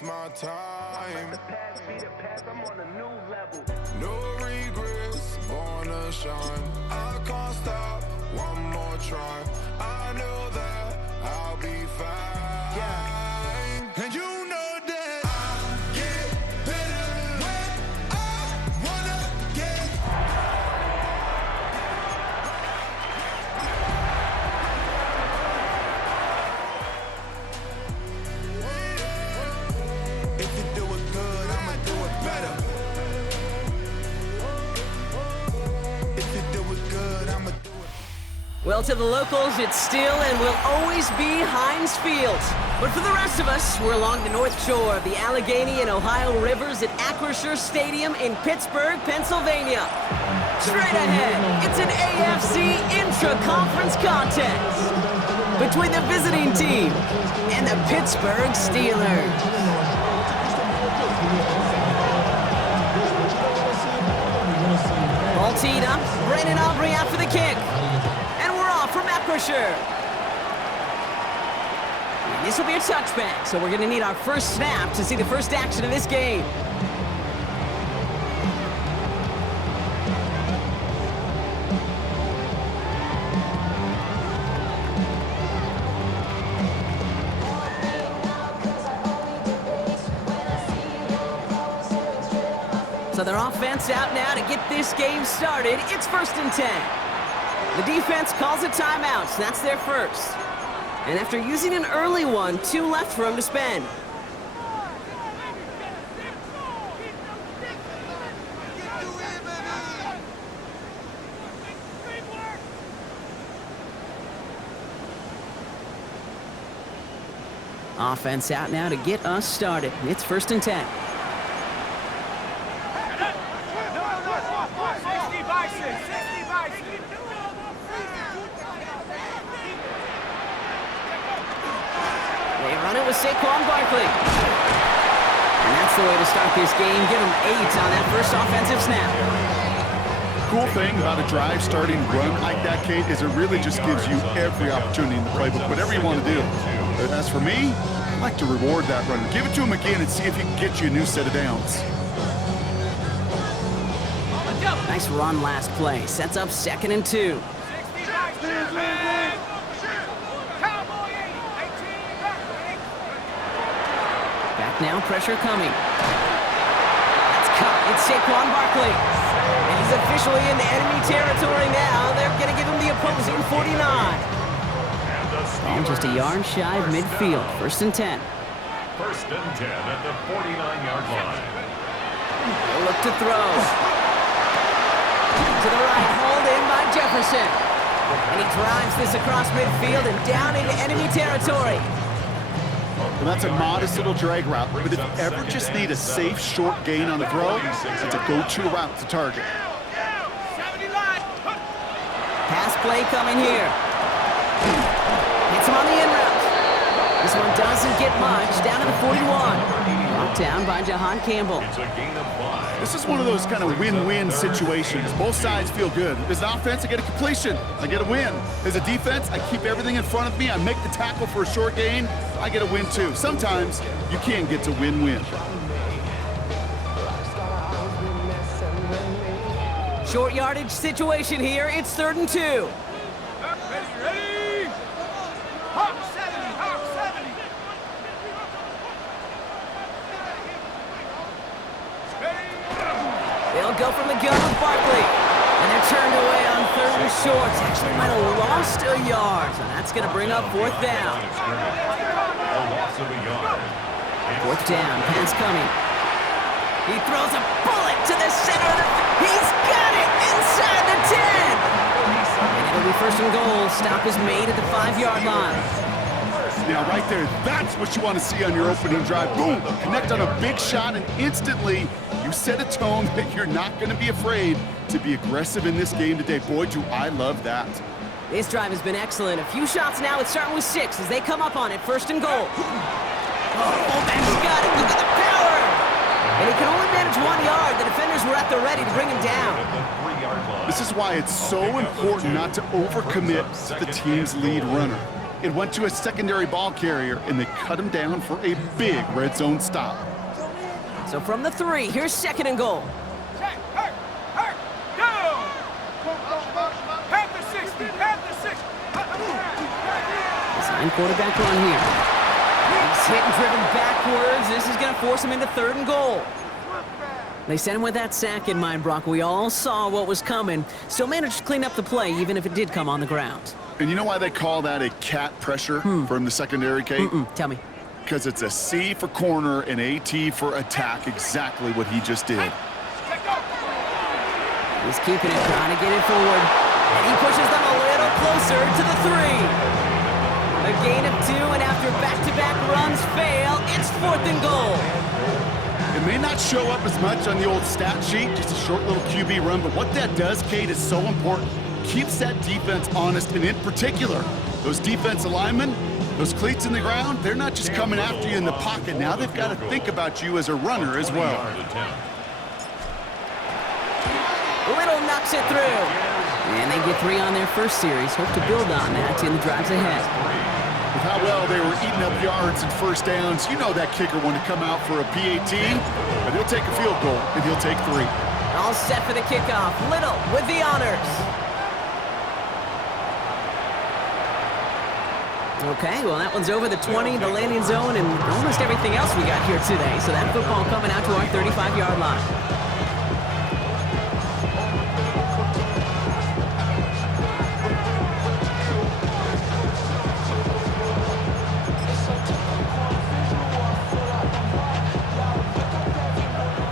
it's my time. The past be the past, I'm on a new level. No regrets, born to shine. I can't stop, one more try. I know that I'll be fine. Yeah. And you know that I get better when I wanna get. If you do it good, I'ma do it better. If you do it good, I'ma do it. Well, to the locals, it's still and will always be Heinz Field. But for the rest of us, we're along the north shore of the Allegheny and Ohio rivers at Acrisure Stadium in Pittsburgh, Pennsylvania. Straight ahead, it's an AFC intra-conference contest between the visiting team and the Pittsburgh Steelers. All teed up, Brandon Aubrey out for the kick. And we're off from Acrisure. And this will be a touchback, so we're going to need our first snap to see the first action of this game. So their offense out now to get this game started. It's 1st and 10. The defense calls a timeout, so that's their first. And after using an early one, 2 left for them to spend. Offense out now to get us started. It's 1st and 10. They run it with Saquon Barkley. And that's the way to start this game. Give them 8 on that first offensive snap. Cool thing about a drive starting run like that, Kate, is it really just gives you every opportunity in the playbook, whatever you want to do. But as for me, I like to reward that runner. Give it to him again and see if he can get you a new set of downs. Nice run last play. Sets up 2nd and 2. Back now, pressure coming. That's cut. It's Saquon Barkley. And he's officially in the enemy territory now. They're going to give him the opposing 49. Ball just a yard shy of midfield. 1st and 10. 1st and 10 at the 49-yard line. They'll look to throw. To the right, hauled in by Jefferson. And he drives this across midfield and down into enemy territory. Well, that's a modest little drag route, but if you ever just need a safe, short gain on the throw, it's a go-to route to target. Pass play coming here. Hits him on the in route. This one doesn't get much. Down to the 41. Brought down by Jahan Campbell. It's a gain of 5. This is one of those kind of win-win situations. Both sides feel good. As an offense, I get a completion. I get a win. As a defense, I keep everything in front of me. I make the tackle for a short gain. I get a win, too. Sometimes you can get to win-win. Short yardage situation here. It's 3rd and 2. Ready? Hawk 70, Hawk 70. They'll go from the gun with Barkley. And they're turned away on 3rd and short. Actually might have lost a yard. So that's going to bring up 4th down. A loss of a yard. 4th down. Pass coming. He throws a bullet to the center. He's got it inside the 10. And it'll be 1st and goal. Stop is made at the 5-yard line. Now, right there, that's what you want to see on your opening drive. Boom! Connect on a big shot, and instantly you set a tone that you're not going to be afraid to be aggressive in this game today. Boy, do I love that. This drive has been excellent. A few shots now. It's starting with 6 as they come up on it. 1st and goal. Oh, that's got it. Look at the power. And he can only manage 1 yard. The defenders were at the ready to bring him down. This is why it's so important not to overcommit to the team's lead runner. It went to a secondary ball carrier, and they cut him down for a big red zone stop. So from the 3, here's 2nd and goal. Check, hurt, go! Panther 60, Panther 60. Design quarterback run here. He's hit and driven backwards. This is going to force him into 3rd and goal. They sent him with that sack in mind, Brock. We all saw what was coming. Still managed to clean up the play, even if it did come on the ground. And you know why they call that a cat pressure from the secondary, Kate? Tell me. Because it's a C for corner and a T for attack, exactly what he just did. He's keeping it, trying to get it forward. And he pushes them a little closer to the 3. A gain of 2, and after back-to-back runs fail, it's 4th and goal. It may not show up as much on the old stat sheet, just a short little QB run, but what that does, Kate, is so important. Keeps that defense honest, and in particular, those defensive linemen, those cleats in the ground, they're not just coming after you in the pocket. Now they've got to think about you as a runner as well. Little knocks it through. And they get 3 on their first series. Hope to build on that in the drives ahead. With how well they were eating up yards and first downs, you know that kicker wanted to come out for a PAT, but he'll take a field goal, and he'll take 3. All set for the kickoff. Little with the honors. Okay, well, that one's over the 20, the landing zone, and almost everything else we got here today. So that football coming out to our 35-yard line.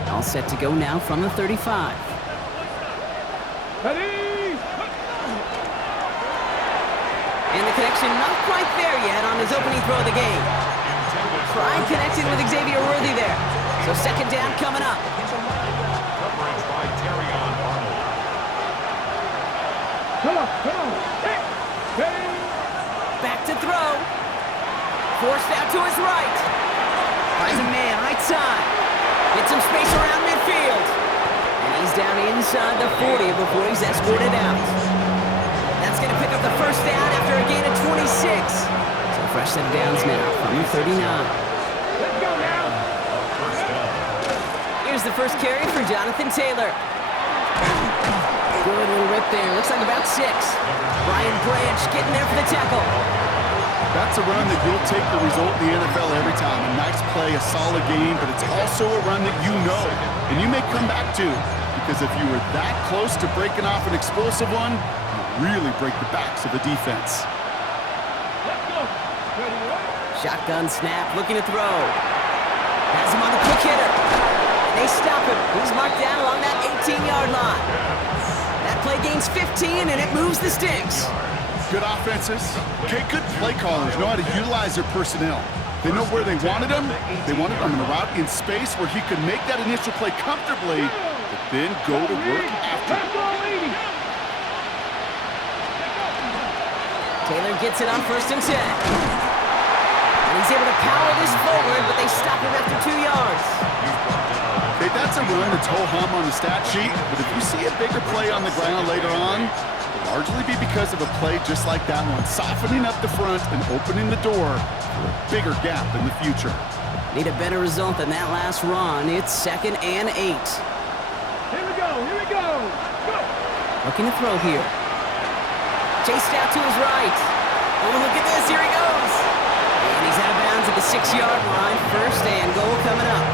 All set to go now from the 35. And the connection not quite there yet on his opening throw of the game. Tried connecting with Xavier Worthy there. So 2nd down coming up. Coverage by Terry on Arnold. Come on. Hey. Back to throw. Forced out to his right. Finds a man, right side. Gets some space around midfield. And he's down inside the 40 before he's escorted out. That's going to pick up the first down after a gain of 26. So fresh set of downs now from the 39. Let's go now. First down. Here's the first carry for Jonathan Taylor. Good little rip there. Looks like about 6. Brian Branch getting there for the tackle. That's a run that you'll take the result in the NFL every time. A nice play, a solid game, but it's also a run that you know and you may come back to, because if you were that close to breaking off an explosive one, you really break the backs of the defense. Let's go. Ready, right? Shotgun snap, looking to throw. Has him on the quick hitter. They stop him. He's marked down along that 18-yard line. That play gains 15, and it moves the sticks. Good offenses. Okay, good play callers know how to utilize their personnel. They know where they wanted him. They wanted him in a route in space where he could make that initial play comfortably, but then go to work after. Taylor gets it on 1st and 10. And he's able to power this forward, but they stop him after 2 yards. Okay, that's a run that's ho-hum on the stat sheet, but if you see a bigger play on the ground later on, largely be because of a play just like that one, softening up the front and opening the door for a bigger gap in the future. Need a better result than that last run. It's 2nd and 8. Here we go. Go. Looking to throw here. Chased out to his right. Oh, look at this. Here he goes. And he's out of bounds at the 6-yard line. 1st and goal coming up.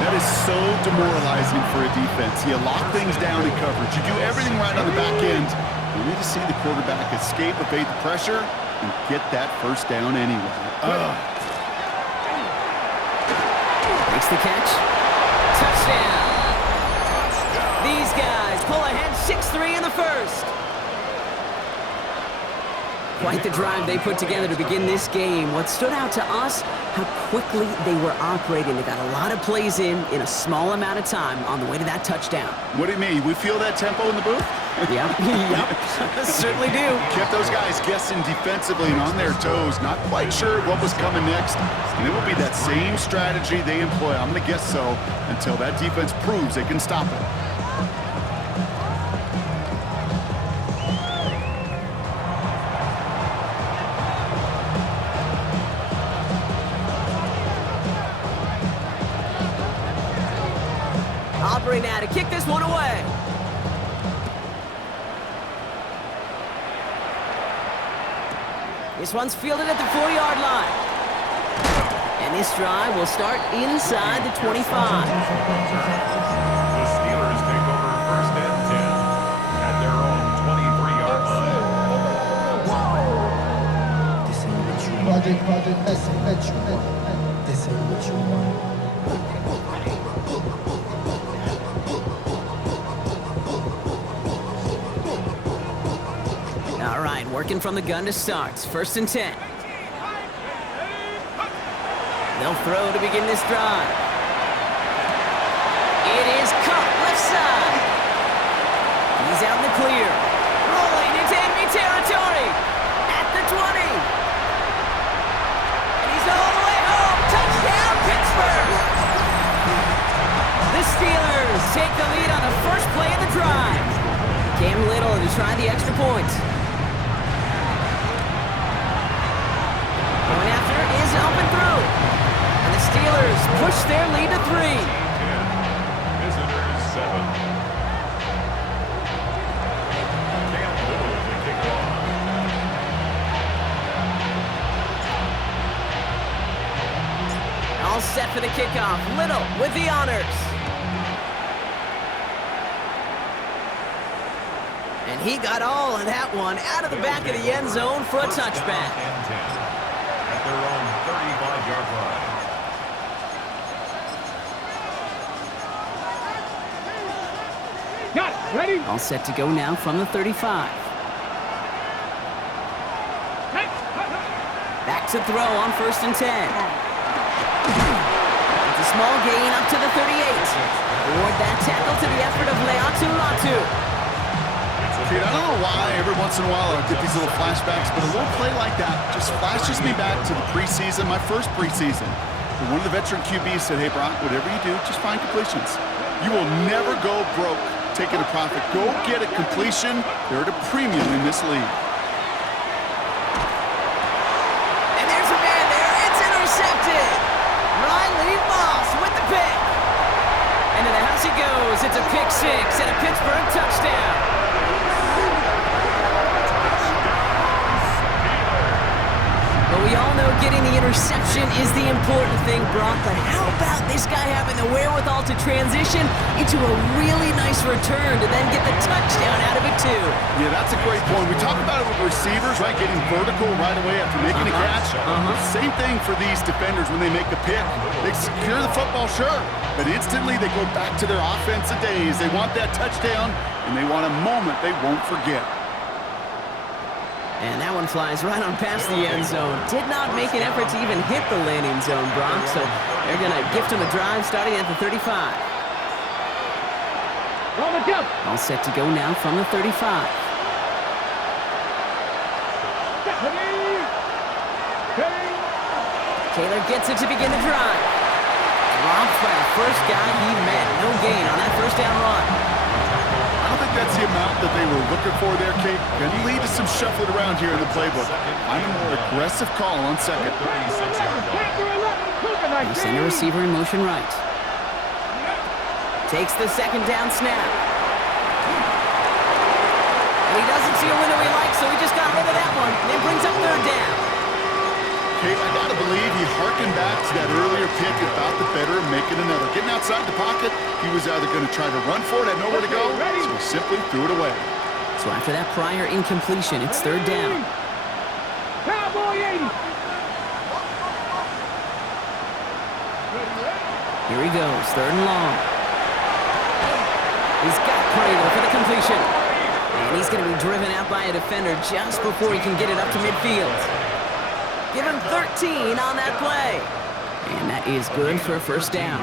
That is so demoralizing for a defense. You lock things down in coverage. You do everything right on the back end. You need to see the quarterback escape, evade the pressure, and get that first down anyway. Makes the catch. Touchdown. These guys pull ahead 6-3 in the first. Quite the drive they put together to begin this game. What stood out to us, how quickly they were operating. They got a lot of plays in a small amount of time on the way to that touchdown. What do you mean? We feel that tempo in the booth? Yep, certainly do. Kept those guys guessing defensively and on their toes, not quite sure what was coming next. And it will be that same strategy they employ, I'm going to guess so, until that defense proves they can stop it. recovery now to kick this one away. This one's fielded at the 4-yard line. And this drive will start inside the 25. The Steelers take over first and 10 at their own 23-yard line. This ain't what you want. This ain't what you want. This ain't what you want. All right, working from the gun to start. First and 10. They'll throw to begin this drive. It is caught left side. He's out in the clear. Rolling into enemy territory. At the 20. And he's all the way home. Touchdown, Pittsburgh. The Steelers take the lead on the first play of the drive. Cam Little to try the extra point. Going after is up and through. And the Steelers push their lead to 3. 10. Visitors 7. Cam Little to kick off. All set for the kickoff. Little with the honors. And he got all of that one out of the back of the end zone for a touchback. And 10 at their own 35-yard line. Got it. Ready? All set to go now from the 35. Hey. Back to throw on first and 10. It's a small gain up to the 38. Award that tackle to the effort of Leatu Latu. Kate, I don't know why every once in a while I get these little flashbacks, but a little play like that just flashes me back to the preseason, my first preseason. And one of the veteran QBs said, hey, Brock, whatever you do, just find completions. You will never go broke taking a profit. Go get a completion. They're at a premium in this league. And there's a man there. It's intercepted. Riley Moss with the pick. And to the house he goes. It's a pick 6 and a Pittsburgh touchdown. But we all know getting the interception is the important thing, Brock. But how about this guy having the wherewithal to transition into a really nice return to then get the touchdown out of it, too? Yeah, that's a great point. We talk about it with receivers, right? Getting vertical right away after making a catch. Same thing for these defenders when they make a pick. They secure the football, sure, but instantly they go back to their offensive days. They want that touchdown, and they want a moment they won't forget. And that one flies right on past the end zone. Did not make an effort to even hit the landing zone, Brock. So they're going to gift him a drive starting at the 35. Roll the jump. All set to go now from the 35. Taylor gets it to begin the drive. Dropped by the first guy he met. No gain on that first down run. I don't think that's the amount that they were looking for there, Kate. Going to lead to some shuffling around here in the playbook. Find a more aggressive call on second. 36-yard line. They send a receiver in motion right. Takes the second down snap. And he doesn't see a window he likes, so he just got rid of that one. And it brings up third down. Kate, I got to believe he harkened back to that earlier pick and thought the better of making another. Getting outside the pocket, he was either going to try to run for it, had nowhere to go, so he simply threw it away. So after that prior incompletion, it's third down. Cowboy 80. Here he goes, third and long. He's got Cradle for the completion. And he's going to be driven out by a defender just before he can get it up to midfield. Give him 13 on that play. And that is good for a first down.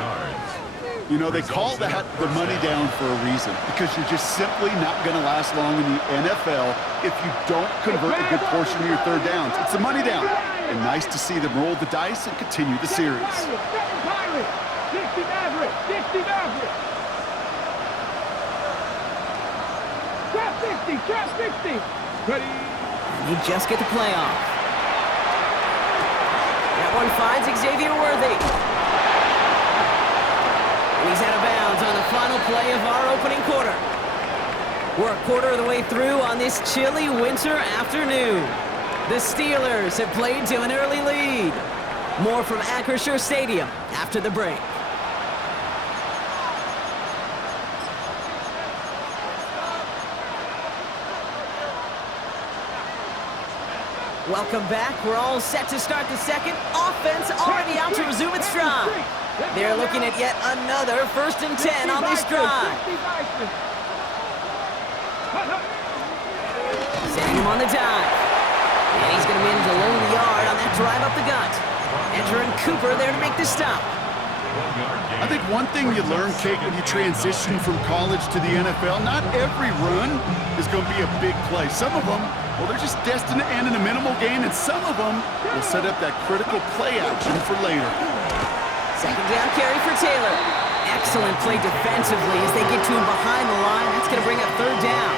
You know, they call that the money down for a reason, because you're just simply not going to last long in the NFL if you don't convert a good portion of your third downs. It's the money down. And nice to see them roll the dice and continue the series. 60 Maverick. 60 Maverick. Trap 60. Trap 60. Ready. And you just get the play off. That one finds Xavier Worthy. And he's out of bounds on the final play play of our opening quarter. We're a quarter of the way through on this chilly winter afternoon. The Steelers have played to an early lead. More from Acrisure Stadium after the break. Welcome back. We're all set to start the second. Offense already out to resume its stride. They're looking at yet another 1st and 10 on this drive. Setting him on the dive. And he's going to manage a low yard on that drive up the gut. Enter and Cooper there to make the stop. I think one thing you learn, Kate, when you transition from college to the NFL, not every run is going to be a big play. Some of them, well, they're just destined to end in a minimal gain, and some of them will set up that critical play action for later. Second down carry for Taylor. Excellent play defensively as they get to him behind the line. That's going to bring up 3rd down.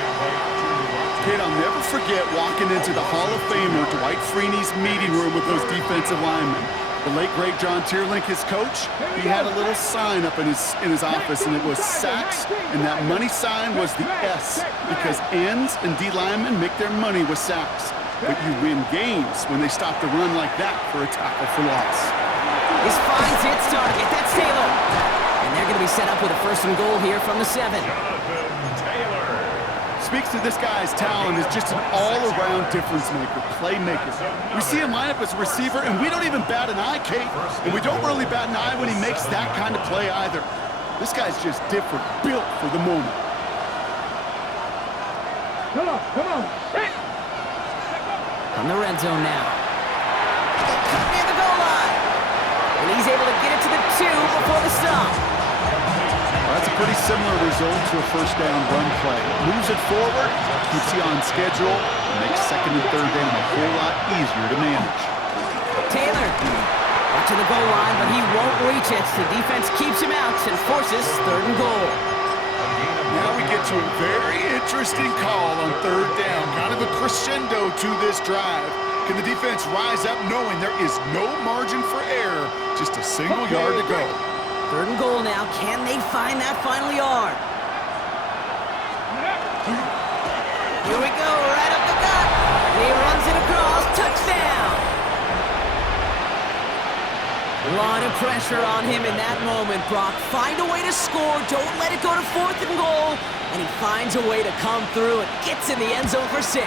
Kate, I'll never forget walking into the Hall of Famer Dwight Freeney's meeting room with those defensive linemen. The late, great John Tierlink, his coach, he had a little sign up in his office, and it was sacks, and that money sign was the S, because ends and D linemen make their money with sacks. But you win games when they stop the run like that for a tackle for loss. This finds its target. That's Taylor. And they're going to be set up with a 1st and goal here from the 7. Speaks to this guy's talent as just an all-around difference maker, playmaker. We see him line up as a receiver, and we don't even bat an eye, Kate. And we don't really bat an eye when he makes that kind of play either. This guy's just different, built for the moment. Come on. From the red zone now. Near the goal line. And he's able to get it to the 2 before the stop. That's a pretty similar result to a 1st down run play. Moves it forward, keeps you on schedule, and makes 2nd and 3rd down a whole lot easier to manage. Taylor up to the goal line, but he won't reach it. The defense keeps him out and forces 3rd and goal. Now we get to a very interesting call on 3rd down. Kind of a crescendo to this drive. Can the defense rise up knowing there is no margin for error? Just a single yard to go. 3rd and goal now. Can they find that final yard? Here we go, right up the gut. He runs it across. Touchdown. A lot of pressure on him in that moment, Brock. Find a way to score. Don't let it go to 4th and goal. And he finds a way to come through and gets in the end zone for 6.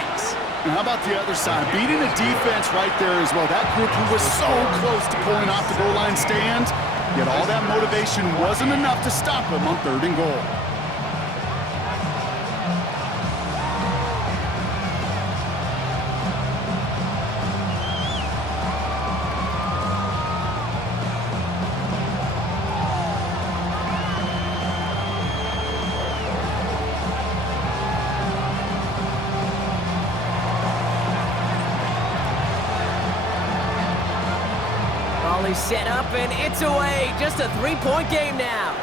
And how about the other side? Beating the defense right there as well. That group who was so close to pulling off the goal line stand, yet all that motivation wasn't enough to stop him on 3rd and goal. Set up and it's away. Just a 3-point game now.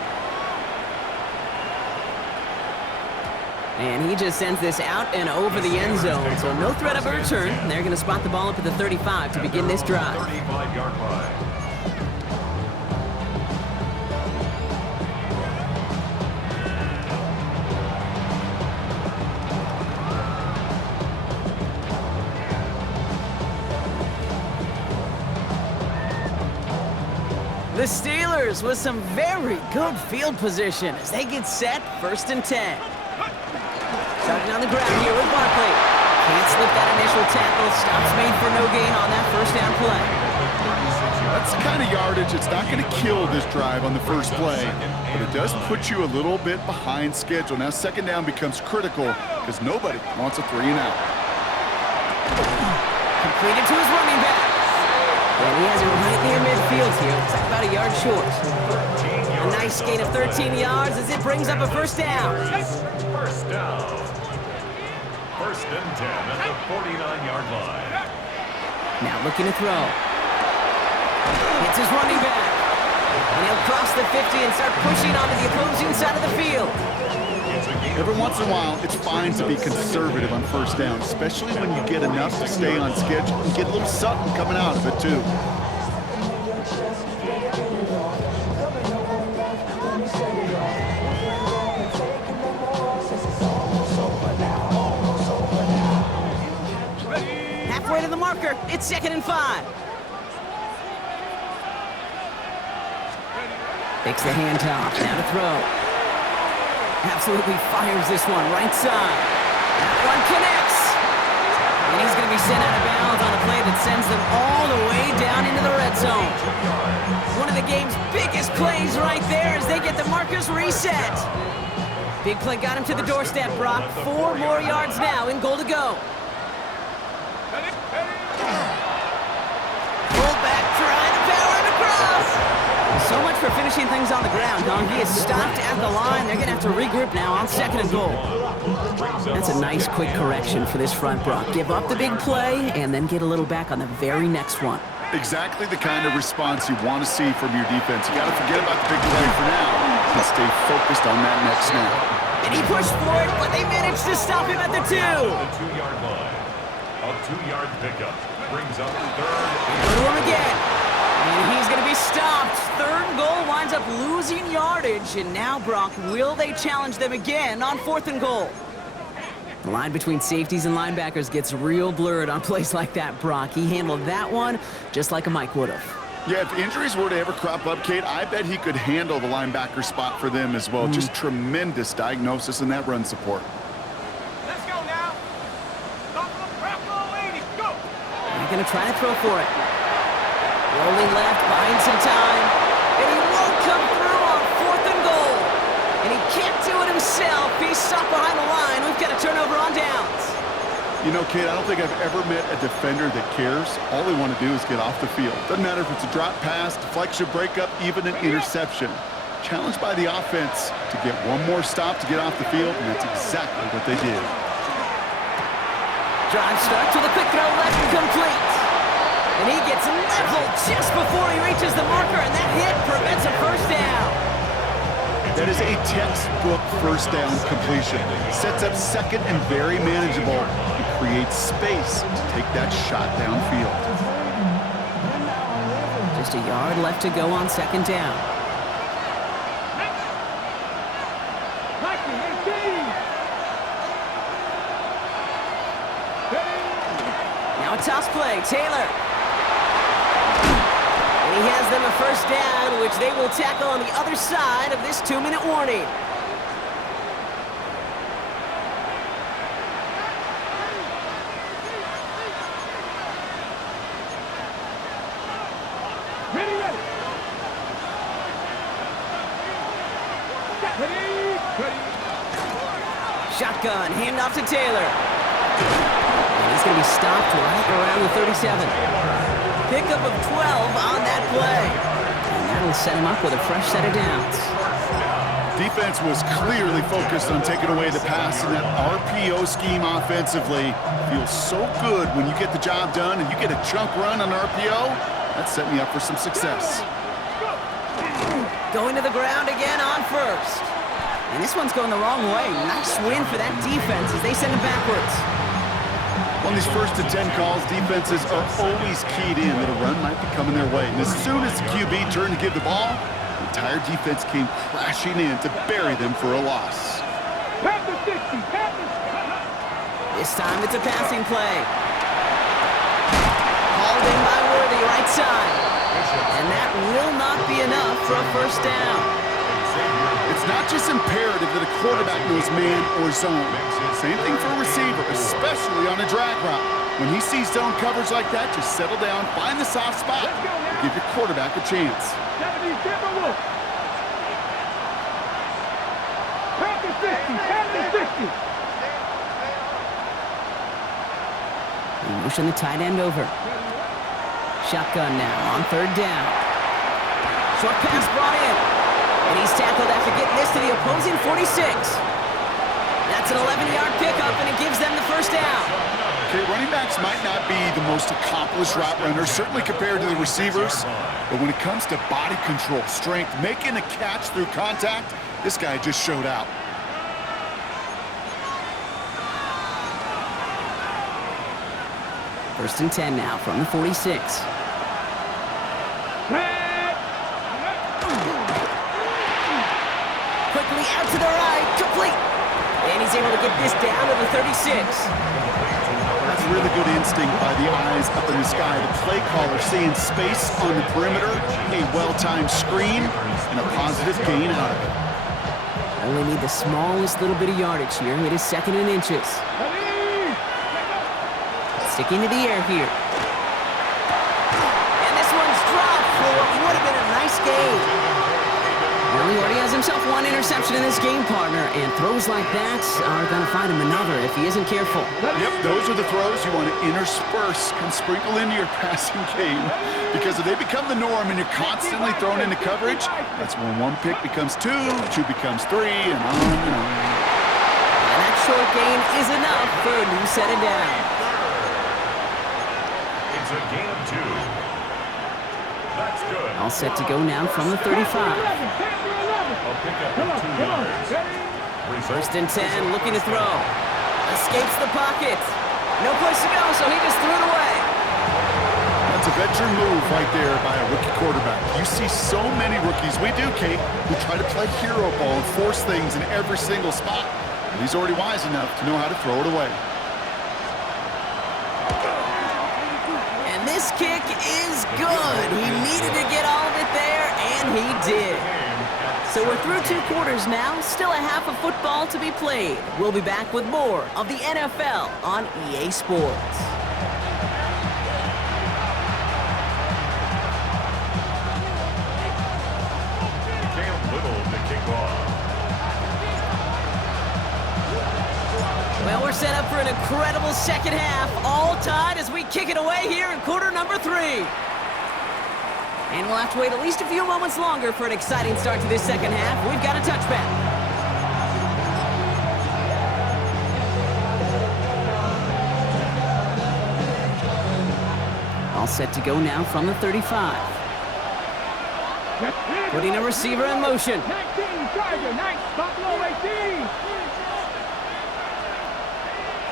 And he just sends this out and over the end zone. So no threat of a return. They're going to spot the ball up at the 35 to begin this drive. 35-yard line. The Steelers with some very good field position as they get set 1st and 10. Starting on the ground here with Barkley. Can't slip that initial tackle. Stops made for no gain on that 1st down play. That's the kind of yardage it's not going to kill this drive on the first play, but it does put you a little bit behind schedule. Now 2nd down becomes critical because nobody wants a 3 and out. Completed to his running back. And he has it right near midfield here. It's like about a yard short. A nice gain of 13 yards as it brings up a 1st down. 1st down. 1st and 10 at the 49-yard line. Now looking to throw. Hits his running back. And he'll cross the 50 and start pushing onto the opposing side of the field. Every once in a while, it's fine to be conservative on 1st down, especially when you get enough to stay on schedule and get a little something coming out of it, too. marker. It's 2nd and 5. Takes the handoff, now to throw. Absolutely fires this one, right side. That one connects. And he's going to be sent out of bounds on a play that sends them all the way down into the red zone. One of the game's biggest plays right there as they get the markers reset. Big play got him to the doorstep, Brock. 4 more yards now in goal to go. Fullback trying to power it across. So much for finishing things on the ground, huh? He is stopped at the line. They're going to have to regroup now on 2nd and goal. That's a nice quick correction for this front, Brock. Give up the big play and then get a little back on the very next one. Exactly the kind of response you want to see from your defense. You got to forget about the big play for now and stay focused on that next snap. And he pushed for it, but they managed to stop him at the 2. The 2-yard line. A 2-yard pickup brings up 3rd. Go to him again. And he's going to be stopped. 3rd goal winds up losing yardage. And now, Brock, will they challenge them again on 4th and goal? The line between safeties and linebackers gets real blurred on plays like that, Brock. He handled that one just like a Mike would have. Yeah, if injuries were to ever crop up, Kate, I bet he could handle the linebacker spot for them as well. Just tremendous diagnosis in that run support. Let's go now. Go. They're going to try to throw for it. Rolling left, buying some time. And he won't come through on 4th and goal. And he can't do it himself. He's stopped behind the line. We've got a turnover on downs. You know, Kate, I don't think I've ever met a defender that cares. All they want to do is get off the field. Doesn't matter if it's a drop pass, deflection, breakup, even an interception. Challenged by the offense to get one more stop to get off the field, and that's exactly what they did. Drive starts with a quick throw left complete. And he gets leveled just before he reaches the marker, and that hit prevents a first down. That is a textbook first down completion. Sets up 2nd and very manageable. It creates space to take that shot downfield. Just a yard left to go on 2nd down. Now a toss play, Taylor. And he has them a first down, which they will tackle on the other side of this 2-minute warning. Shotgun, handoff to Taylor. And he's going to be stopped right around the 37. Pickup of 12 on that play. And that'll set him up with a fresh set of downs. Defense was clearly focused on taking away the pass, and that RPO scheme offensively feels so good when you get the job done and you get a chunk run on RPO. That's setting you up for some success. Going to the ground again on 1st. And this one's going the wrong way. Nice win for that defense as they send it backwards. On these 1st and 10 calls, defenses are always keyed in that a run might be coming their way. And as soon as the QB turned to give the ball, the entire defense came crashing in to bury them for a loss. This time it's a passing play. Hauled in by Worthy, right side. And that will not be enough for a first down. It's not just imperative that a quarterback knows man or zone. Same thing for a receiver, especially on a drag route. When he sees zone coverage like that, just settle down, find the soft spot, and give your quarterback a chance. Motion the tight end over. Shotgun now on 3rd down. Short pass brought in. And he's tackled after getting this to the opposing 46. That's an 11-yard pickup, and it gives them the first down. Okay, running backs might not be the most accomplished route runners, certainly compared to the receivers. But when it comes to body control, strength, making a catch through contact, this guy just showed out. First and 10 now from the 46. Quickly out to the right, complete. And he's able to get this down to the 36. really good instinct by the eyes up in the sky. The play caller seeing space on the perimeter, a well-timed screen, and a positive gain out of it. Only need the smallest little bit of yardage here. It is 2nd and inches. Sticking to the air here. And this one's dropped for what would have been a nice gain. Well, he already has himself one interception in this game, partner, and throws like that are going to find him another if he isn't careful. Yep, those are the throws you want to intersperse, can sprinkle into your passing game, because if they become the norm and you're constantly thrown into coverage, that's when one pick becomes two becomes three, and on and on. And that short gain is enough for a new set it down. It's a gain of 2. That's good. All set to go now from the 35. A pickup of 2 yards. 1st and 10, looking to throw. Escapes the pocket. No place to go, so he just threw it away. That's a veteran move right there by a rookie quarterback. You see so many rookies, we do, Kate, who try to play hero ball and force things in every single spot. And he's already wise enough to know how to throw it away. And this kick is good. He needed to get all of it there, and he did. So we're through 2 quarters now, still a half of football to be played. We'll be back with more of the NFL on EA Sports. Well, we're set up for an incredible second half, all tied as we kick it away here in quarter number 3. And we'll have to wait at least a few moments longer for an exciting start to this second half. We've got a touchback. All set to go now from the 35. Putting a receiver in motion. 19, Charger, 9, Buffalo 18.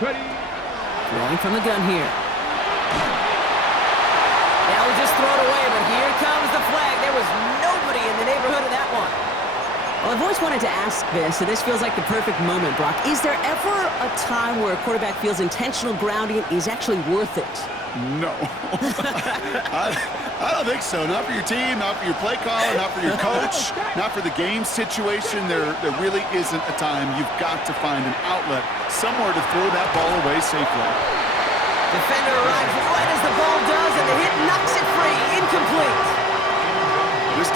Ready. Throwing from the gun here. Now we just throw it away, but here comes the flag. There was nobody in the neighborhood of that one. Well, I've always wanted to ask this, and this feels like the perfect moment, Brock. Is there ever a time where a quarterback feels intentional grounding is actually worth it? No. I don't think so. Not for your team, not for your play caller, not for your coach, not for the game situation. There really isn't a time. You've got to find an outlet, somewhere to throw that ball away safely. Defender arrives right as the ball does, and the hit knocks it free. Incomplete. This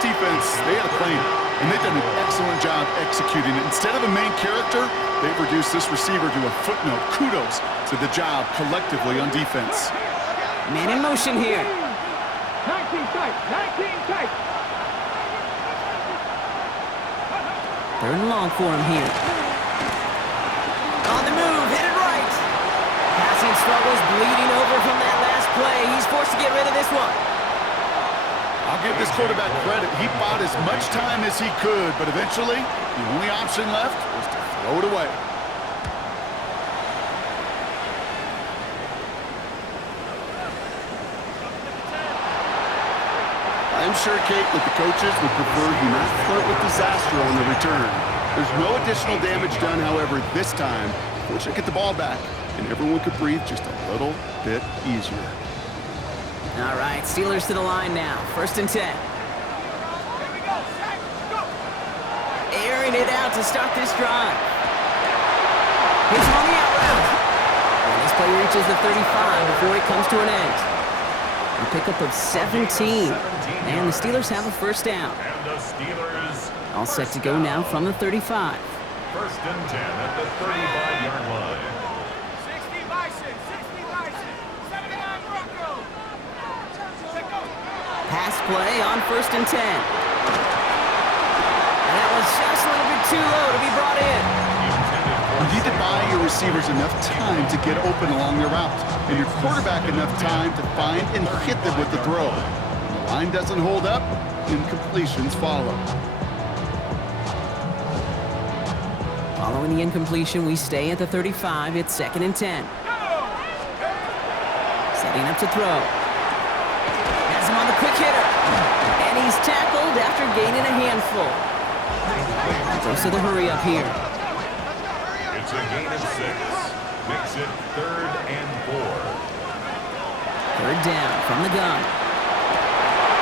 defense, they had a plan, and they've done an excellent job executing it. Instead of a main character, they've reduced this receiver to a footnote. Kudos to the job collectively on defense. Man in motion here. 19 tight, 19 tight. 3rd and long for him here. On the move, hit it right. Passing struggles, bleeding over from that last play. He's forced to get rid of this one. I'll give this quarterback credit. He bought as much time as he could, but eventually, the only option left was to throw it away. I'm sure, Kate, that the coaches would prefer you not flirt with disaster on the return. There's no additional damage done, however, this time. Fortunately, get the ball back, and everyone could breathe just a little bit easier. All right, Steelers to the line now. 1st and 10. Here we go, Shaq, go. Airing it out to start this drive. Here's on the out route. And this play reaches the 35 before it comes to an end. A pickup of 17. And the Steelers have a 1st down. And the Steelers All set to go now from the 35. 1st and 10 at the 35-yard line. 60 Bison, 60 Bison, 79 Broncos. Let go. Pass play on 1st and 10. And that was just a little bit too low to be brought in. You need to buy your receivers enough time to get open along their route, and your quarterback enough time to find and hit them with the throw. When the line doesn't hold up, incompletions follow. Following the incompletion, we stay at the 35. It's 2nd and 10. Setting up to throw. Has him on the quick hitter. And he's tackled after gaining a handful. Goes to the hurry up here. It's a gain of 6. Makes it 3rd and 4. 3rd down from the gun.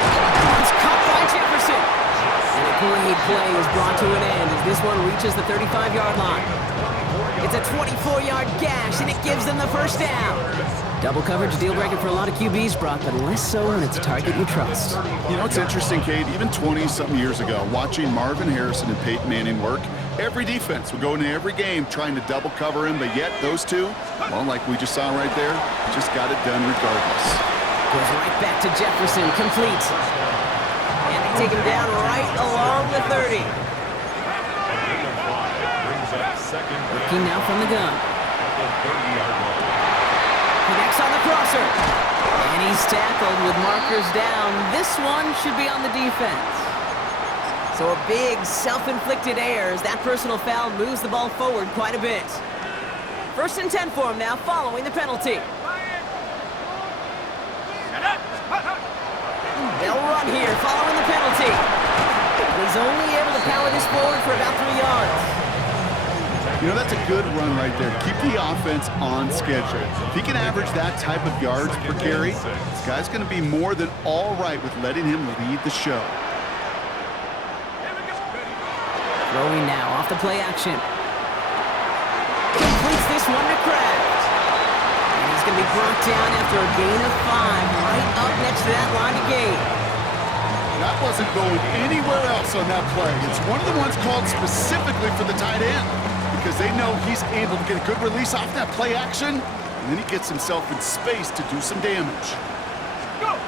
That one's caught by Jefferson. And a great play is brought to an end as this one reaches the 35-yard line. It's a 24-yard gash, and it gives them the 1st down. Double coverage deal breaker for a lot of QBs, Brock, but less so when it's a target you trust. You know, it's interesting, Kate, even 20-something years ago, watching Marvin Harrison and Peyton Manning work, every defense would go into every game trying to double cover him, but yet those two, well, like we just saw right there, just got it done regardless. Goes right back to Jefferson, complete. And they take him down right along the 30. Working now from the gun. Connects on the crosser. And he's tackled with markers down. This one should be on the defense. So a big self-inflicted error as that personal foul moves the ball forward quite a bit. 1st and 10 for him now following the penalty. They'll run here following the penalty. He's only able to power this forward for about 3 yards. You know, that's a good run right there. Keep the offense on schedule. If he can average that type of yards per carry, this guy's going to be more than all right with letting him lead the show. Throwing now off the play action. Completes this one to Kraft. And he's going to be brought down after a gain of 5, right up next to that line of gain. That wasn't going anywhere else on that play. It's one of the ones called specifically for the tight end because they know he's able to get a good release off that play action, and then he gets himself in space to do some damage. Go!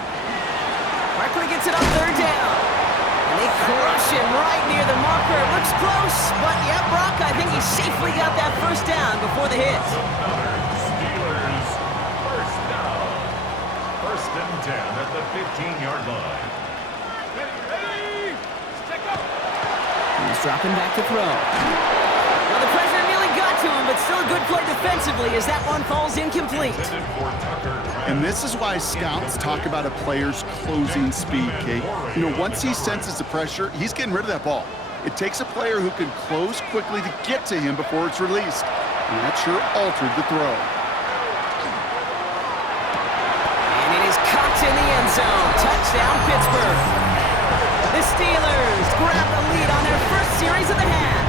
Barkley gets it on 3rd down. And they crush him right near the marker. It looks close, but yeah, Brock, I think he safely got that 1st down before the hit. Steelers, 1st down. 1st and 10 at the 15-yard line. Ready! Check up! He's dropping back to throw. Well, the pressure nearly got to him, but still a good play defensively as that one falls incomplete. And this is why scouts talk about a player's closing speed, Kate. You know, once he senses the pressure, he's getting rid of that ball. It takes a player who can close quickly to get to him before it's released. And that sure altered the throw. And it is caught in the end zone. Touchdown, Pittsburgh. The Steelers grab the lead on their 1st series of the half.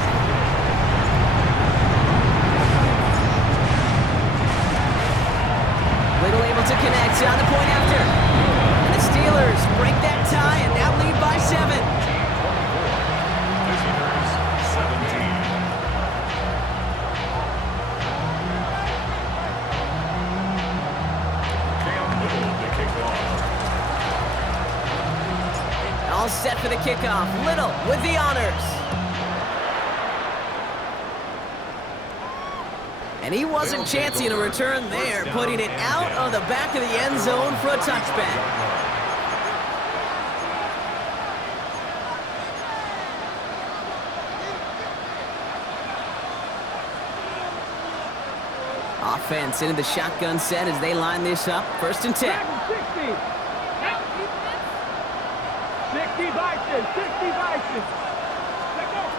Little able to connect on the point after. And the Steelers break that tie and now lead by 7. Visitors, 17. Campbell to kick off. All set for the kickoff. Little with the honors. And he wasn't chancing a return there, putting it out of the back of the end zone for a touchback. Offense into the shotgun set as they line this up. 1st and 10. 60 Bison, 60 Bison. Check up!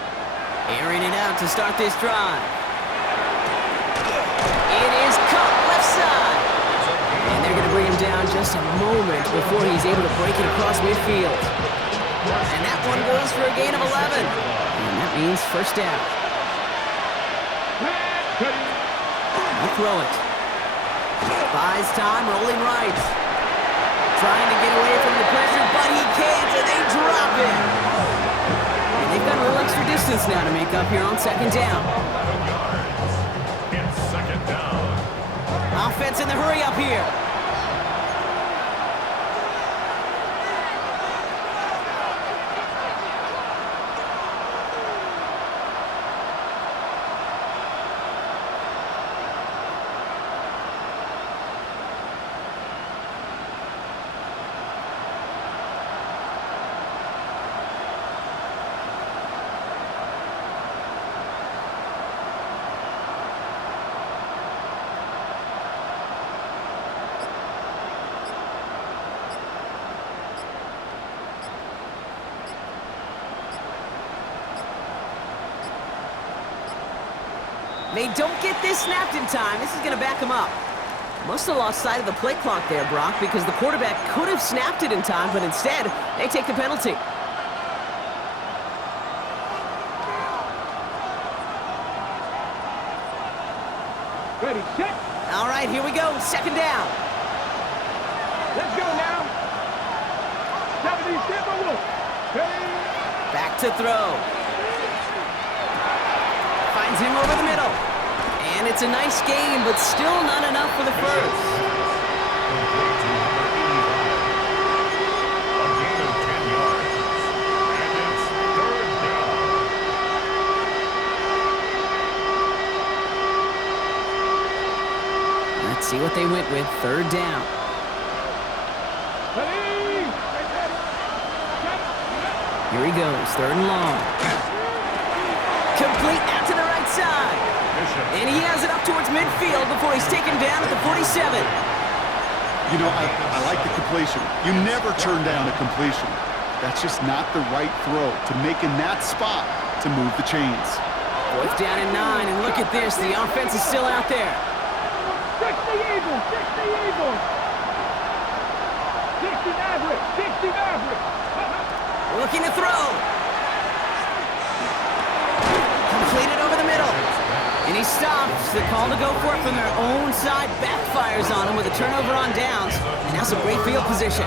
Airing it out to start this drive. It is caught left side. And they're going to bring him down just a moment before he's able to break it across midfield. And that one goes for a gain of 11. And that means 1st down. He'll throw it. Buys time, rolling right. Trying to get away from the pressure, but he can't, and they drop it. And they've got a little extra distance now to make up here on 2nd down. It's 2nd down. Offense in the hurry up here. They don't get this snapped in time. This is going to back them up. Must have lost sight of the play clock there, Brock, because the quarterback could have snapped it in time, but instead, they take the penalty. Ready, set. All right, here we go. Second down. Let's go now. 70 step on one. Ready. Back to throw. Finds him over the middle. And it's a nice game, but still not enough for the first. A gain of 10 yards. And it's third down. Let's see what they went with. Third down. Ready. Here he goes. Third and long. Complete out to the right side. And he has it up towards midfield before he's taken down at the 47. You know, I like the completion. You never turn down a completion. That's just not the right throw to make in that spot to move the chains. Fourth down and 9, and look at this. The offense is still out there. 60 Eagles. 60 Eagles. 60 Maverick. 60 Maverick. Looking to throw. Completed over the middle. And he stops. The call to go for it from their own side backfires on him with a turnover on downs. And now some great field position.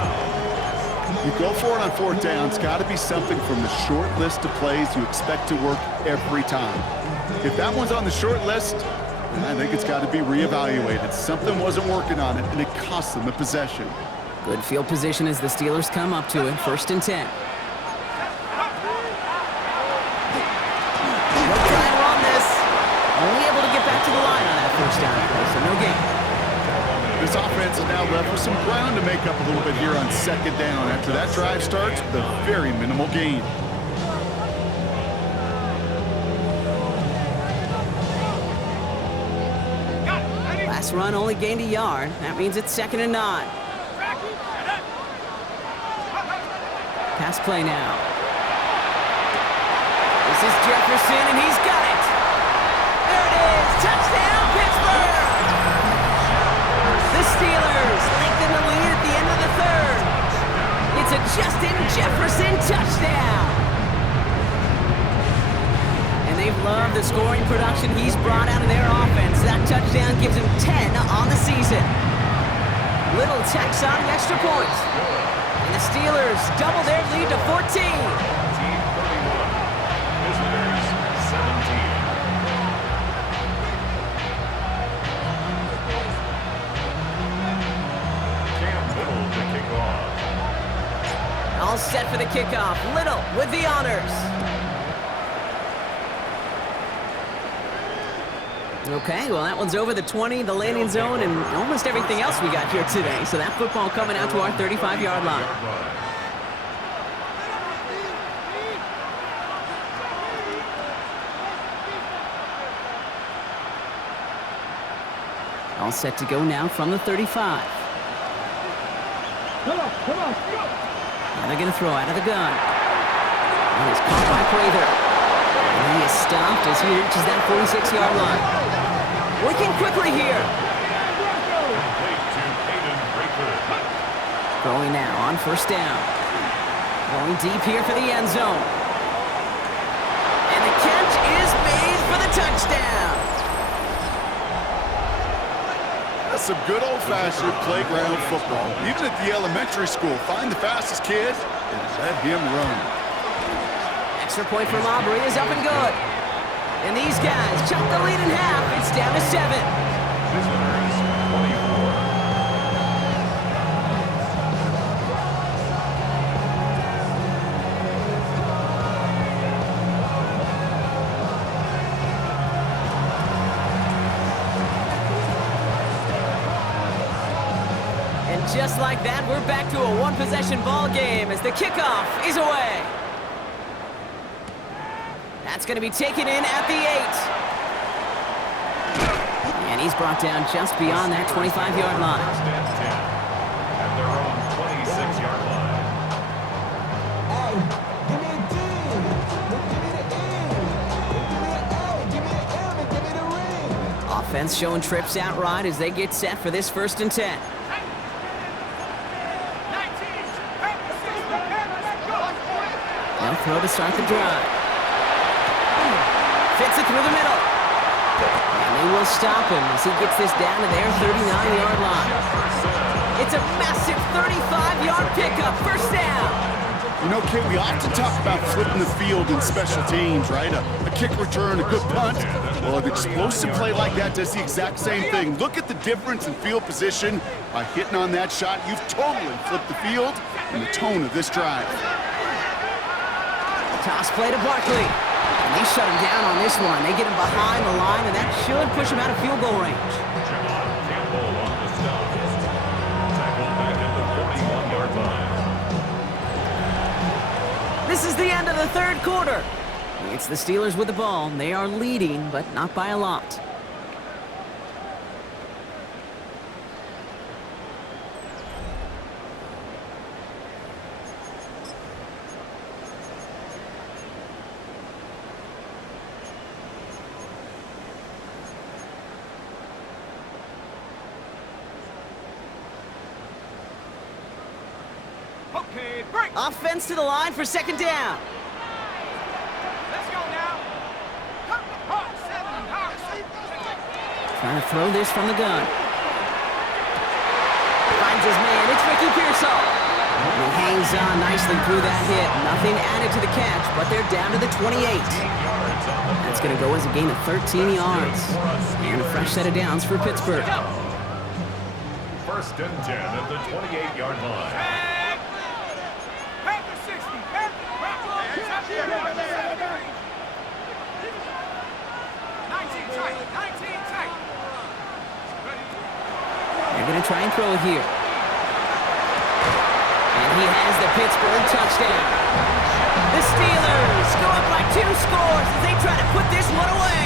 You go for it on fourth down. It's got to be something from the short list of plays you expect to work every time. If that one's on the short list, I think it's got to be reevaluated. Something wasn't working on it, and it cost them the possession. Good field position as the Steelers come up to it. First and 10. No driver on this. Only able to get back to the line on that first down play, so no gain. This offense is now left with some ground to make up a little bit here on second down after that drive starts with a very minimal gain. Last run only gained a yard. That means it's second and 9. Pass play now. This is Jefferson, and he's got it. There it is. Touchdown, Pittsburgh! The Steelers lengthen the lead at the end of the third. It's a Justin Jefferson touchdown. And they've loved the scoring production he's brought out of their offense. That touchdown gives him 10 on the season. Little tacks on the extra point. And the Steelers double their lead to 14. Team 31. Visitors 17. Cam Little to kick off. All set for the kickoff. Little with the honors. Okay, well, that one's over the 20, the landing zone, and almost everything else we got here today. So that football coming out to our 35-yard line. All set to go now from the 35. Come on, go. Now they're going to throw out of the gun. And it's caught by Prather. And he is stopped as he reaches that 46-yard line. Working quickly here. Complete to Caden Breaker. Throwing now on first down. Going deep here for the end zone. And the catch is made for the touchdown. That's some good old-fashioned playground football. Even at the elementary school, find the fastest kid and let him run. Extra point from Aubrey is up and good. And these guys chop the lead in half. It's down to 7. Visitors 24. And just like that, we're back to a one-possession ball game as the kickoff is away. That's going to be taken in at the 8. And he's brought down just beyond that 25-yard line. First and 10 at their own 26-yard line. Give me a D. Give me the E. Give me the A. Give me the M and give me the ring. Defense showing trips out right as they get set for this 1st and 10. They'll throw to start the drive. Fits it through the middle. And they will stop him as he gets this down to their 39-yard line. It's a massive 35-yard pickup, 1st down. You know, Kate, we often talk about flipping the field in special teams, right? A kick return, a good punt. Well, an explosive play like that does the exact same thing. Look at the difference in field position. By hitting on that shot, you've totally flipped the field and the tone of this drive. Toss play to Barkley. And they shut him down on this one. They get him behind the line, and that should push him out of field goal range. Campbell on the stop. Tackled back at the 41-yard line. This is the end of the 3rd quarter. It's the Steelers with the ball. They are leading, but not by a lot. Okay, break. Offense to the line for 2nd down. Let's go now. Cut the puck, 7 yards. Trying to throw this from the gun. Finds his man. It's Ricky Pearsall. He hangs on nicely through that hit. Nothing added to the catch, but they're down to the 28. That's going to go as a gain of 13 yards. And a fresh set of downs for Pittsburgh. 1st and 10 at the 28-yard line. They're going to try and throw it here. And he has the Pittsburgh touchdown. The Steelers go up by 2 scores as they try to put this one away.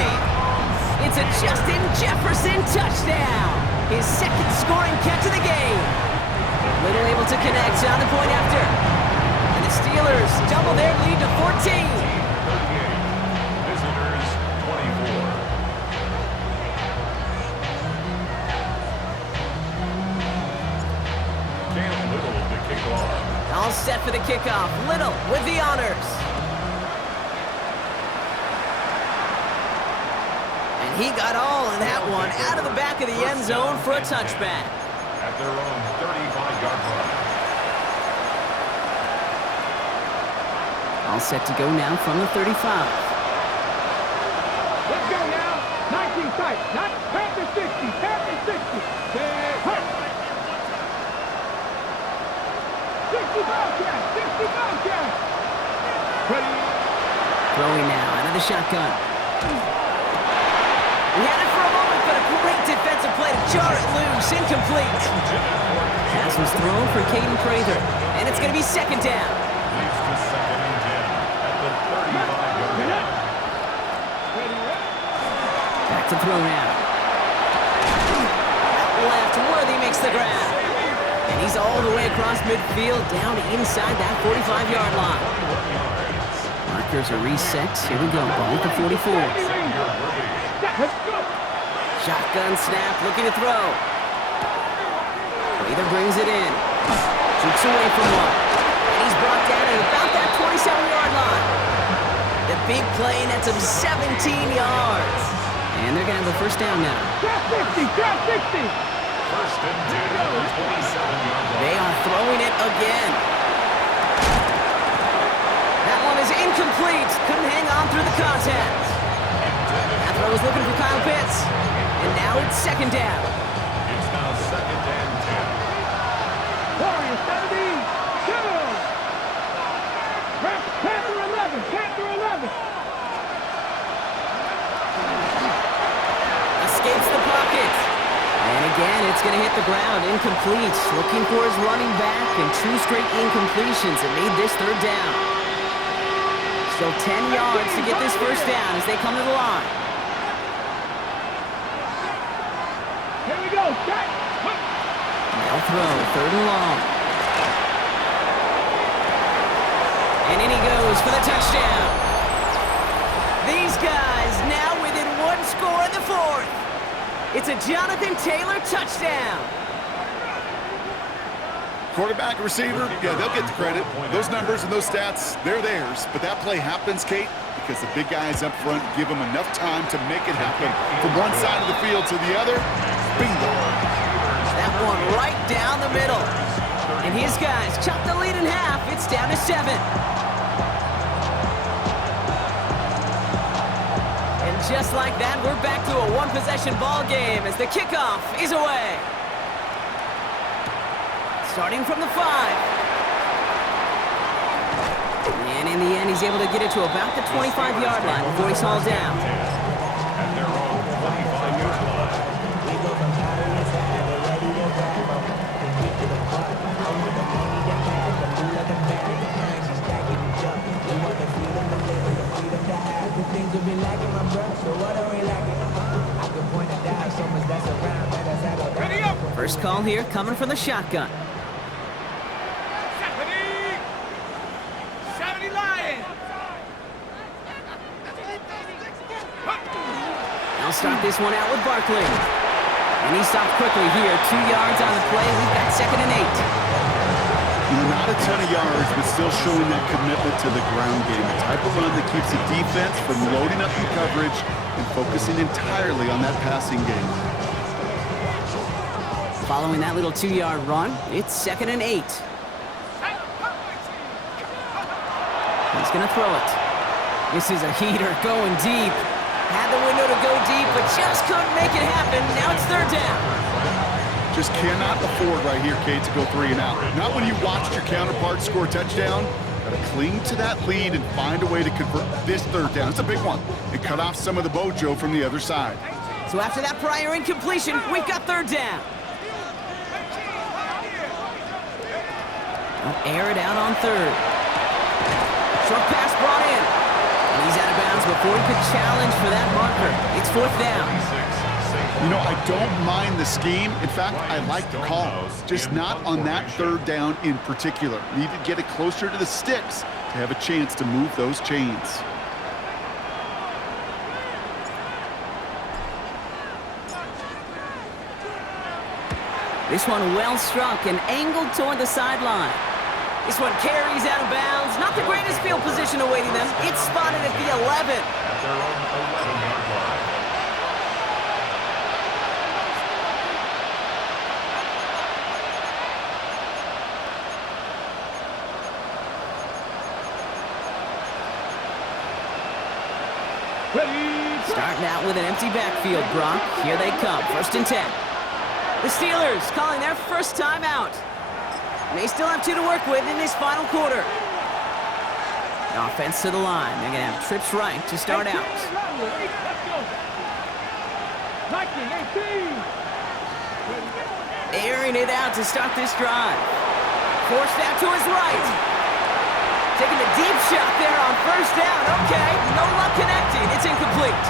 It's a Justin Jefferson touchdown. His 2nd scoring catch of the game. Little able to connect on the point after. And the Steelers double their lead to 14. Visitors 24. All set for the kickoff. Little with the honors. And he got all of that one out of the back of the end zone for a touchback. At their own 35-yard line. All set to go now from the 35. Let's go now. 19 tight. Not Panther 60. Panther 60. 60 Bobcats. 60 Bobcats. Ready. Throwing now out of the shotgun. He had it for a moment, but a great defensive play to jar it loose. Incomplete. Pass was thrown for Caden Prather, and it's going to be 2nd down. Leads to 2nd and 10 at the 35-yard line. Back to throw now. Out left, Worthy makes the grab. And he's all the way across midfield, down inside that 45-yard line. Markers are reset. Here we go, ball at the 44. Shotgun snap, looking to throw. Prather brings it in. Shoots away from one. And he's brought down at about that 27-yard line. The big play nets him 17 yards. And they're going to have a 1st down now. Drop 60, drop 60. 1st and 10 at the 27-yard line. They are throwing it again. That one is incomplete. Couldn't hang on through the contact. That throw was looking for Kyle Pitts. And now it's 2nd down. It's now 2nd and 10. Warriors 70. Go. Panther 11. Panther 11. Escapes the pocket. And again, it's going to hit the ground. Incomplete. Looking for his running back, and 2 straight incompletions that made this 3rd down. Still 10 yards to get this 1st down as they come to the line. Here we go. Shot. They'll throw 3rd and long. And in he goes for the touchdown. These guys now within 1 score in the 4th. It's a Jonathan Taylor touchdown. Quarterback and receiver, yeah, they'll get the credit. Those numbers and those stats, they're theirs. But that play happens, Kate, because the big guys up front give them enough time to make it happen. From one side of the field to the other, bingo. That one right down the middle. And his guys chop the lead in half. It's down to 7. And just like that, we're back to a one-possession ball game as the kickoff is away. Starting from the 5. And in the end, he's able to get it to about the 25-yard line before he's hauled down. At their own 25-yard line. First call here coming from the shotgun. 70 Lions. I'll start this one out with Barkley. And he stopped quickly here. 2 yards on the play. We've got 2nd and 8. Not a ton of yards, but still showing that commitment to the ground game. The type of run that keeps the defense from loading up in coverage and focusing entirely on that passing game. Following that little 2-yard run, it's 2nd and 8. He's going to throw it. This is a heater going deep. Had the window to go deep, but just couldn't make it happen. Now it's 3rd down. Just cannot afford right here, Kate, to go 3 and out. Not when you watched your counterpart score a touchdown. Got to cling to that lead and find a way to convert this 3rd down. It's a big one. And cut off some of the mojo from the other side. So after that prior incompletion, we've got 3rd down. I'll air it out on 3rd. Short pass brought in. And he's out of bounds before he could challenge for that marker. It's 4th down. You know, I don't mind the scheme. In fact, I like the call. Just not on that 3rd down in particular. Need to get it closer to the sticks to have a chance to move those chains. This one well struck and angled toward the sideline. This one carries out of bounds. Not the greatest field position awaiting them. It's spotted at the 11. At their own 11-yard line. Starting out with an empty backfield, Brock. Here they come, 1st and 10. The Steelers calling their first timeout. They still have 2 to work with in this final quarter. Offense to the line. They're going to have trips right to start out. Airing it out to start this drive. Forced out to his right. Taking a deep shot there on 1st down. Okay, no luck connecting. It's incomplete.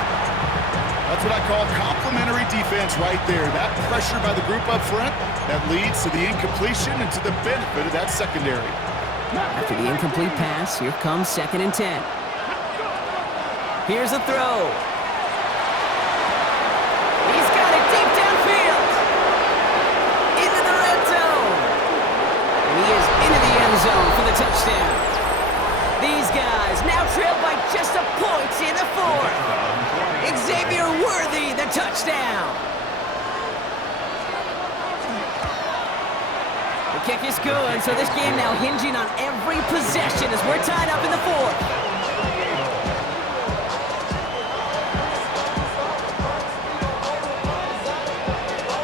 That's what I call complimentary defense right there. That pressure by the group up front, that leads to the incompletion and to the benefit of that secondary. After the incomplete pass, here comes 2nd and 10. Here's a throw. He's got it deep downfield. Into the red zone. And he is into the end zone for the touchdown. These guys now trail by just a point in the 4th. Xavier Worthy, the touchdown. The kick is good, so this game now hinging on every possession as we're tied up in the 4th.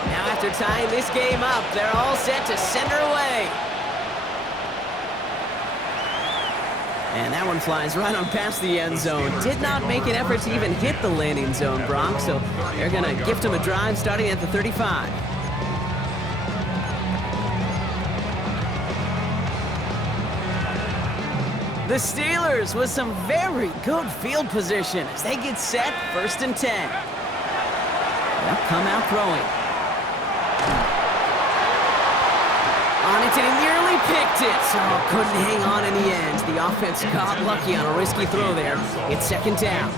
Now after tying this game up, they're all set to send her away. And that one flies right on past the end zone. Did not make an effort to even hit the landing zone, Brock, so they're going to gift him a drive starting at the 35. The Steelers with some very good field position as they get set, 1st and 10. They'll come out throwing. On it, and he nearly picked it. So couldn't hang on in the end. The offense got lucky on a risky throw there. It's 2nd down.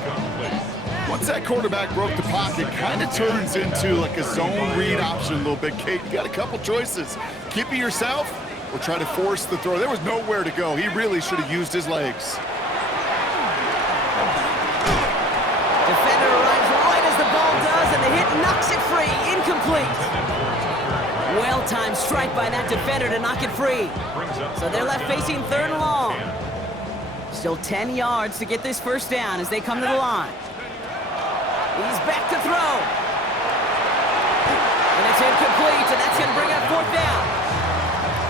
Once that quarterback broke the pocket, kind of turns into like a zone read option a little bit. Kate, you got a couple choices. Keep it yourself or try to force the throw. There was nowhere to go. He really should have used his legs. Defender arrives right as the ball does, and the hit knocks it free. Incomplete. Well-timed strike by that defender to knock it free. So they're left facing 3rd and long. Still 10 yards to get this first down as they come to the line. He's back to throw. And it's incomplete, and that's going to bring up 4th down.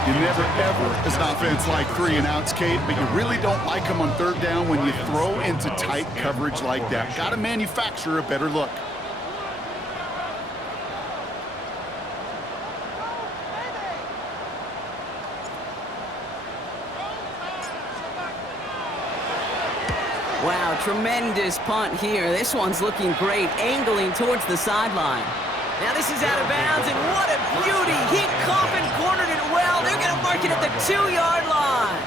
You never, ever, as an offense, like 3 and outs, Kate, but you really don't like them on 3rd down when you throw into tight coverage like that. Got to manufacture a better look. Wow, tremendous punt here. This one's looking great, angling towards the sideline. Now this is out of bounds, and what a beauty! He coffin cornered it well. They're going to mark it at the 2-yard line.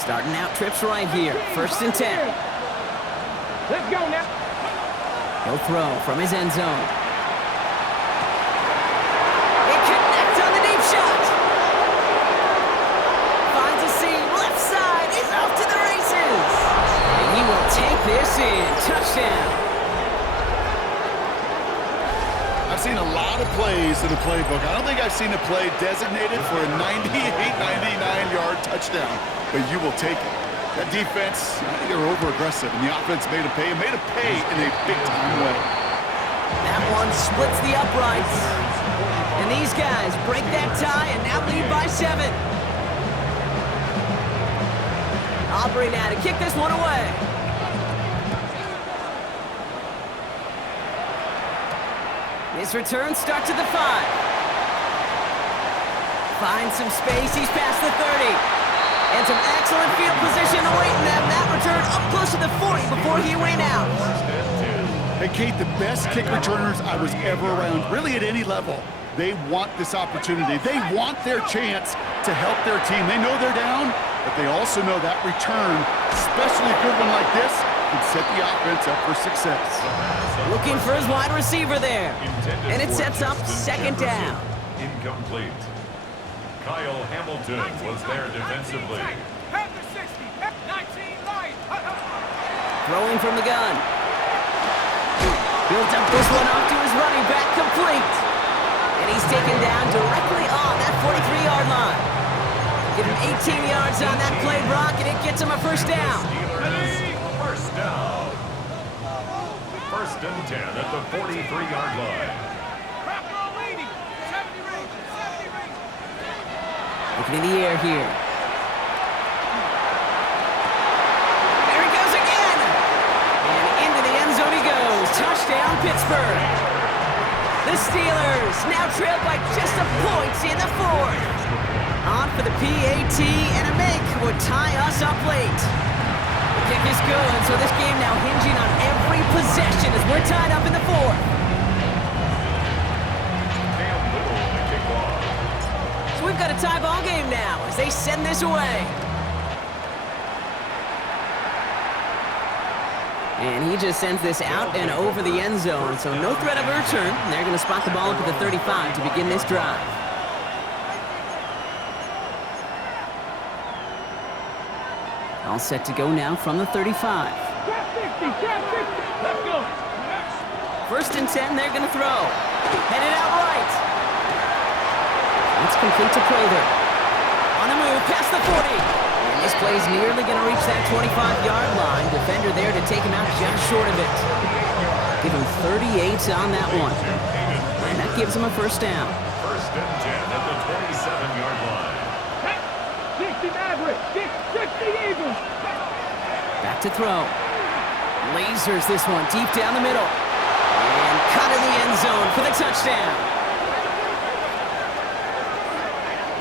Starting out trips right here. 1st and 10. Let's go now. He'll throw from his end zone. This in, touchdown. I've seen a lot of plays in the playbook. I don't think I've seen a play designated for a 98, 99-yard touchdown, but you will take it. That defense, I think they were over-aggressive, and the offense made a pay in a big-time way. That one splits the uprights. And these guys break that tie and now lead by 7. Aubrey now to kick this one away. His return starts at the 5. Finds some space. He's past the 30. And some excellent field position awaiting them. That return up close to the 40 before he went out. Hey, Kate, the best kick returners I was ever around, really at any level, they want this opportunity. They want their chance to help their team. They know they're down, but they also know that return, especially a good one like this, can set the offense up for success. Looking for his wide receiver there. And it sets up 2nd down. Incomplete. Kyle Hamilton was there defensively. Throwing from the gun. Built up this one off to his running back, complete. And he's taken down directly on that 43-yard line. Give him 18 yards on that play, Brock, and it gets him a 1st down. First down. 1st and 10 at the 43-yard line. Looking in the air here. There he goes again. And into the end zone he goes. Touchdown, Pittsburgh. The Steelers now trail by just a point in the 4th. On for the PAT, and a make would tie us up late. The kick is good, so this game now hinging on every possession as we're tied up in the 4th. So we've got a tie ball game now as they send this away. And he just sends this out and over the end zone, so no threat of a return. They're going to spot the ball up at the 35 to begin this drive. All set to go now from the 35. 1st and 10, they're going to throw. Headed out right. That's complete to Prather. On the move, past the 40. And this play's nearly going to reach that 25-yard line. Defender there to take him out just short of it. Give him 38 on that one. And that gives him a 1st down. 1st and 10 at the 27-yard line. 60 Maverick, 60 Eagles. Back to throw. Lasers this one deep down the middle. And caught in the end zone for the touchdown.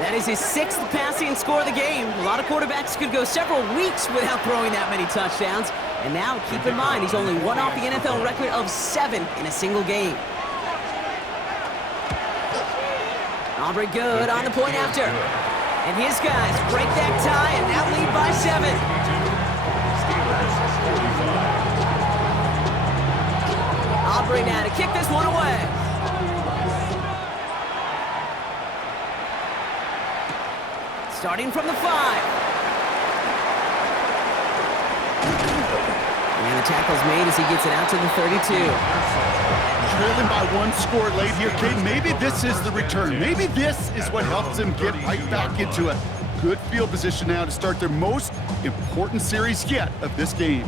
That is his 6th passing score of the game. A lot of quarterbacks could go several weeks without throwing that many touchdowns. And now, keep in mind, he's only one off the NFL record of 7 in a single game. Aubrey good on the point after. And his guys break that tie and now lead by 7. Steelers 45. Aubrey now to kick this one away. Starting from the 5. And the tackle's made as he gets it out to the 32. Trailing by 1 score late here, Kate. Maybe this is the return. Maybe this is what helps them get right back into a good field position now to start their most important series yet of this game.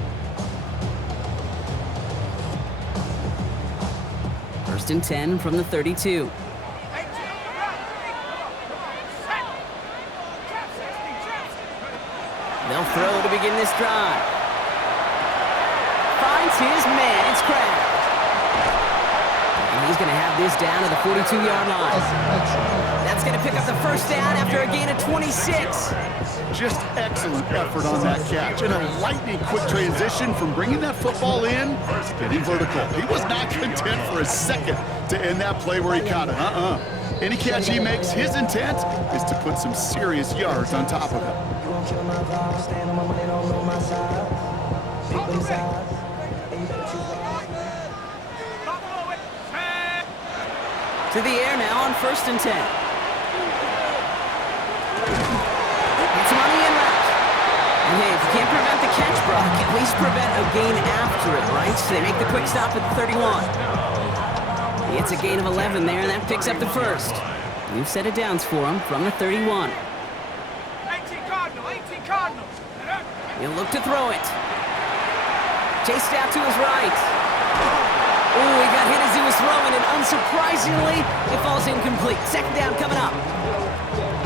First and 10 from the 32. They'll throw to begin this drive. Finds his man. It's Kraft. And he's going to have this down to the 42-yard line. That's going to pick up the first down after a gain of 26. Just excellent effort on that catch. And a lightning quick transition from bringing that football in to getting vertical. He was not content for a second to end that play where he caught it. Any catch he makes, his intent is to put some serious yards on top of it. To the air now on first and 10. It's money in route. And hey, if you can't prevent the catch, Brock, at least prevent a gain after it, right? So they make the quick stop at the 31. It's a gain of 11 there, and that picks up the first. New set of downs for him from the 31. 18 Cardinal. He'll look to throw it. Chased out to his right. Oh, he got hit as he was throwing, and unsurprisingly, it falls incomplete. Second down coming up.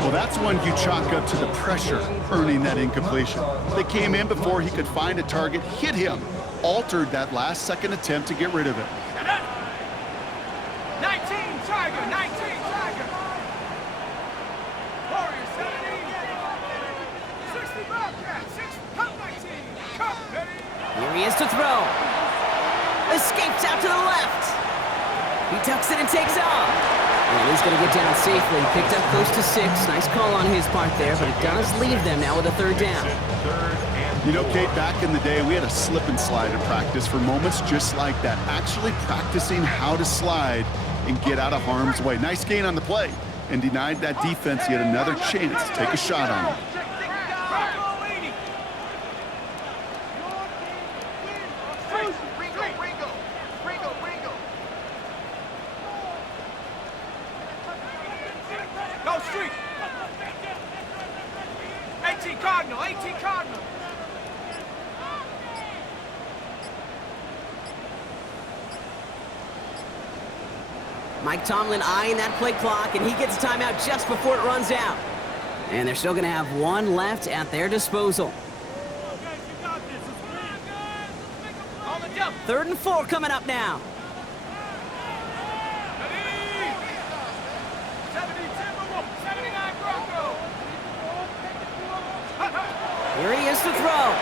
Well, that's one you chalk up to the pressure earning that incompletion. They came in before he could find a target, hit him, altered that last-second attempt to get rid of it. 19 Tiger. Warriors 70. 60 Bobcat. 6 Cup 19. Cup ready. Here he is to throw. Escapes out to the left. He tucks it and takes off. And he's going to get down safely. Picked up close to 6. Nice call on his part there, but it does leave them now with a third down. You know, Kate, back in the day, we had a slip and slide in practice for moments just like that. Actually practicing how to slide and get out of harm's way. Nice gain on the play, and denied that defense yet another chance to take a shot on him. Go street. 18 Cardinal. Mike Tomlin eyeing that play clock, and he gets a timeout just before it runs out. And they're still going to have one left at their disposal. On the jump. 3rd and 4 coming up now. 70 Timberwolf. 79 Bronco. Here he is to throw.